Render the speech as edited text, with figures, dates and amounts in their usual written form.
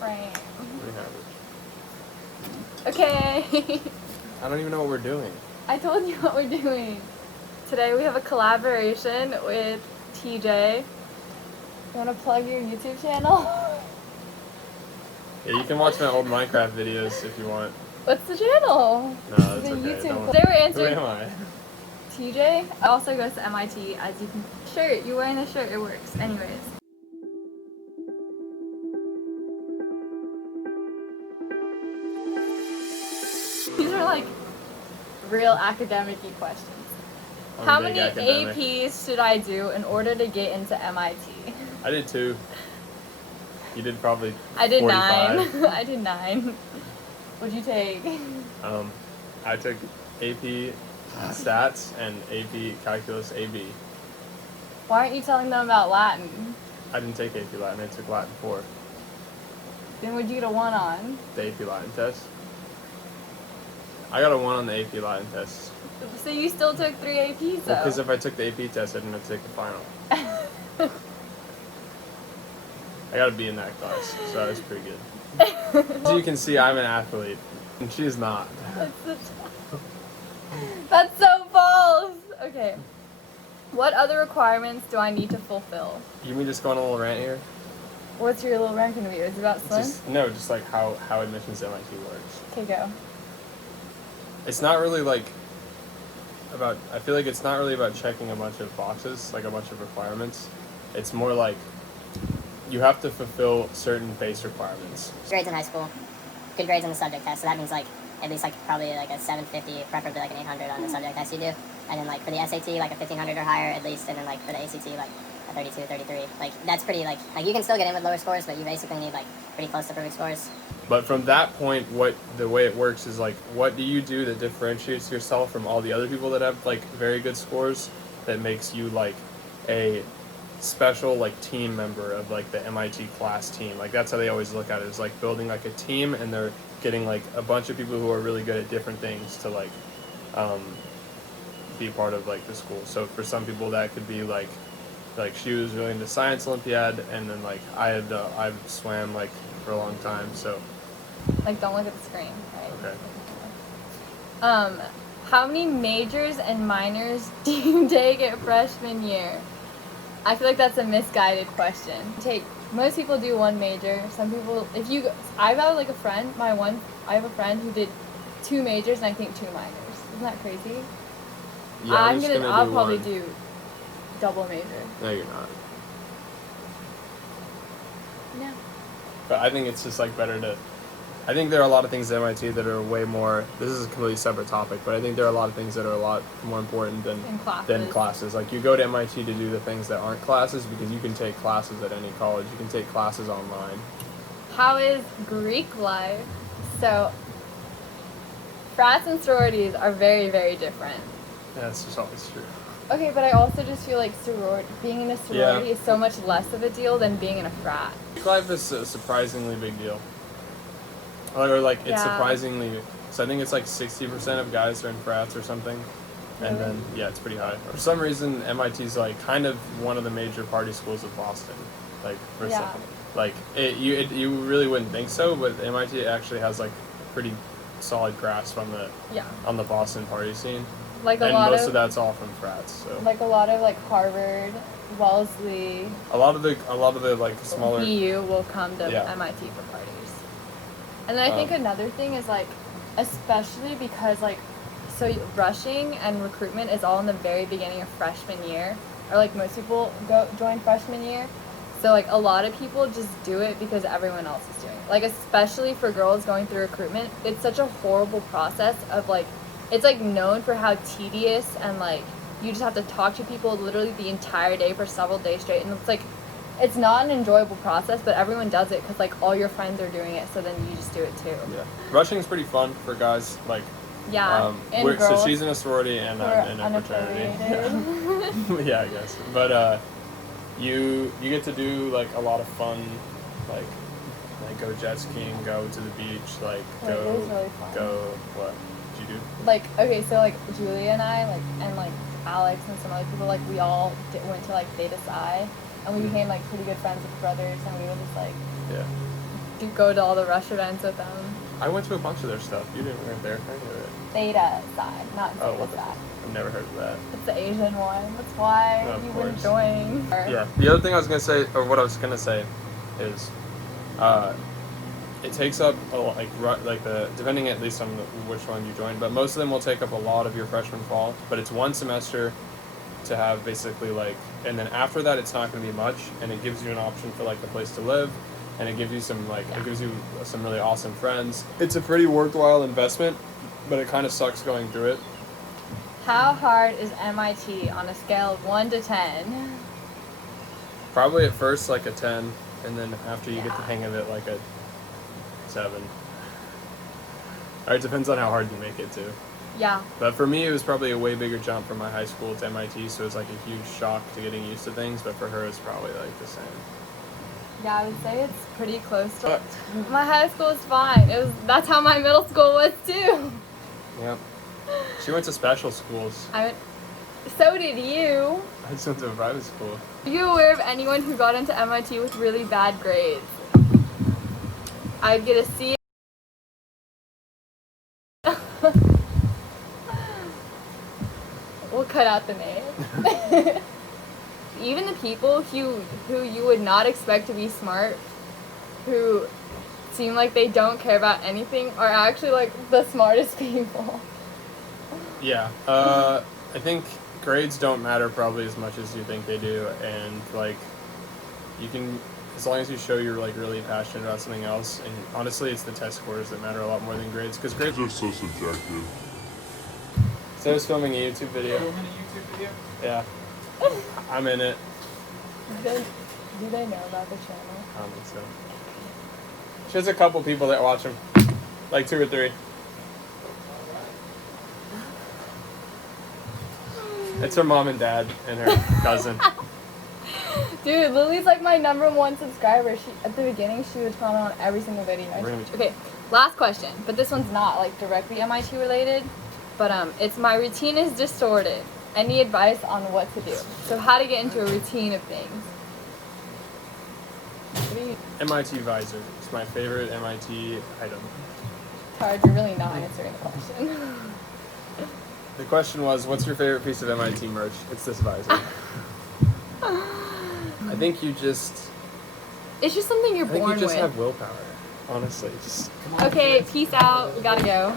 Right. We have it. Okay. I don't even know what we're doing. I told you what we're doing. Today we have a collaboration with TJ. You want to plug your YouTube channel? Yeah, you can watch my old Minecraft videos if you want. What's the channel? No, that's The okay. YouTube. Don't. They were Who answering. am I? TJ also goes to MIT, as you can. Shirt. You wearing the shirt? It works. Anyways. These are like real academic-y questions. How many academic. APs should I do in order to get into MIT? I did 2. You did probably. I did 45. 9. I did 9. What'd you take? I took AP Stats and AP Calculus AB. Why aren't you telling them about Latin? I didn't take AP Latin. I took Latin 4. Then what'd you get a 1 on? The AP Latin test. I got a 1 on the AP Latin test. So you still took 3 APs though? Because if I took the AP test, I didn't have to take the final. I got a B in that class, so that was pretty good. As you can see, I'm an athlete, and she's not. That's so false! Okay. What other requirements do I need to fulfill? You mean just go on a little rant here? What's your little rant gonna be? Is it about swim? Just like how admissions to MIT works. Okay, go. It's not really like about, I feel like it's not really about checking a bunch of boxes, like a bunch of requirements. It's more like you have to fulfill certain base requirements. Grades in high school, good grades on the subject test, so that means like at least like probably like a 750, preferably like an 800 on the subject test you do. And then like for the SAT, like a 1500 or higher at least, and then like for the ACT, like a 32, 33. Like that's pretty like you can still get in with lower scores, but you basically need like pretty close to perfect scores. But from that point, the way it works is like, what do you do that differentiates yourself from all the other people that have like very good scores, that makes you like a special like team member of like the MIT class team? Like that's how they always look at it, is like building like a team, and they're getting like a bunch of people who are really good at different things to like be part of like the school. So for some people that could be like she was really into science Olympiad, and then like I've swam like for a long time, so Like, don't look at the screen, right? okay. How many majors and minors do you take at freshman year? I feel like that's a misguided question. Most people do 1 major. Some people, I have like a friend, I have a friend who did 2 majors and I think 2 minors. Isn't that crazy? Yeah, I'll probably do double major. No, you're not. No. But I think it's just like better to. I think there are a lot of things at MIT that are way more. This is a completely separate topic, but I think there are a lot of things that are a lot more important than classes. Like you go to MIT to do the things that aren't classes, because you can take classes at any college. You can take classes online. How is Greek life? So, frats and sororities are very, very different. Yeah, that's just always true. Okay, but I also just feel like being in a sorority is so much less of a deal than being in a frat. Greek life is a surprisingly big deal. Or like it's surprisingly. So I think it's like 60% of guys are in frats or something, and then it's pretty high. For some reason, MIT's like kind of one of the major party schools of Boston. Like for some, like you really wouldn't think so, but MIT actually has like pretty solid grasp on the Boston party scene. Like and most of that's all from frats. So like a lot of like Harvard, Wellesley. A lot of the like smaller BU will come to MIT for parties. And then I think another thing is like, especially because like, so rushing and recruitment is all in the very beginning of freshman year, or like most people join freshman year. So like a lot of people just do it because everyone else is doing it. Like especially for girls going through recruitment, it's such a horrible process of like, it's like known for how tedious, and like you just have to talk to people literally the entire day for several days straight, and it's like, it's not an enjoyable process, but everyone does it because like all your friends are doing it, so then you just do it too. Yeah, rushing is pretty fun for guys. Like and girls, so she's in a sorority and a fraternity. Yeah, I guess. But you get to do like a lot of fun, like go jet skiing, go to the beach, like it was really fun. What did you do? Like okay, so like Julia and I and Alex and some other people, like we all went to like Theta Psi. And we became like pretty good friends with brothers, and we would just like go to all the rush events with them. I went to a bunch of their stuff. You didn't weren't there. I knew it. Theta side, not Zeta what side. I've never heard of that. It's the Asian one. That's why Of you course. wouldn't join. Yeah. The other thing I was gonna say, or what I was gonna say, is, it takes up depending at least on which one you join, but most of them will take up a lot of your freshman fall. But it's one semester to have basically and then after that it's not going to be much, and it gives you an option for a place to live, and it gives you some it gives you some really awesome friends. It's a pretty worthwhile investment, but it kind of sucks going through it. How hard is MIT on a scale of 1 to 10? Probably at first a 10, and then after you get the hang of it a 7. Or it depends on how hard you make it too. Yeah. But for me, it was probably a way bigger jump from my high school to MIT, so it was a huge shock to getting used to things. But for her, it's probably the same. Yeah, I would say it's pretty close to. My high school is fine. That's how my middle school was too. Yep. She went to special schools. So did you. I just went to a private school. Are you aware of anyone who got into MIT with really bad grades? I'd get a C. We'll cut out the name. Even the people who you would not expect to be smart, who seem like they don't care about anything, are actually the smartest people. Yeah. I think grades don't matter probably as much as you think they do, and you can, as long as you show you're really passionate about something else. And honestly, it's the test scores that matter a lot more than grades, because grades are so subjective. So I was filming a YouTube video. Filming a YouTube video? Yeah. I'm in it. Do they know about the channel? I don't think so. She has a couple people that watch them. 2 or 3. It's her mom and dad and her cousin. Dude, Lily's my #1 subscriber. At the beginning, she would comment on every single video. Really? Okay, last question, but this one's not directly MIT related. But it's my routine is distorted. Any advice on what to do? So how to get into a routine of things? MIT visor. It's my favorite MIT item. Hard, you're really not answering the question. The question was, what's your favorite piece of MIT merch? It's this visor. I think you just... It's just something you're born with. I think you just have willpower. Honestly, just... Okay, peace out. We gotta go.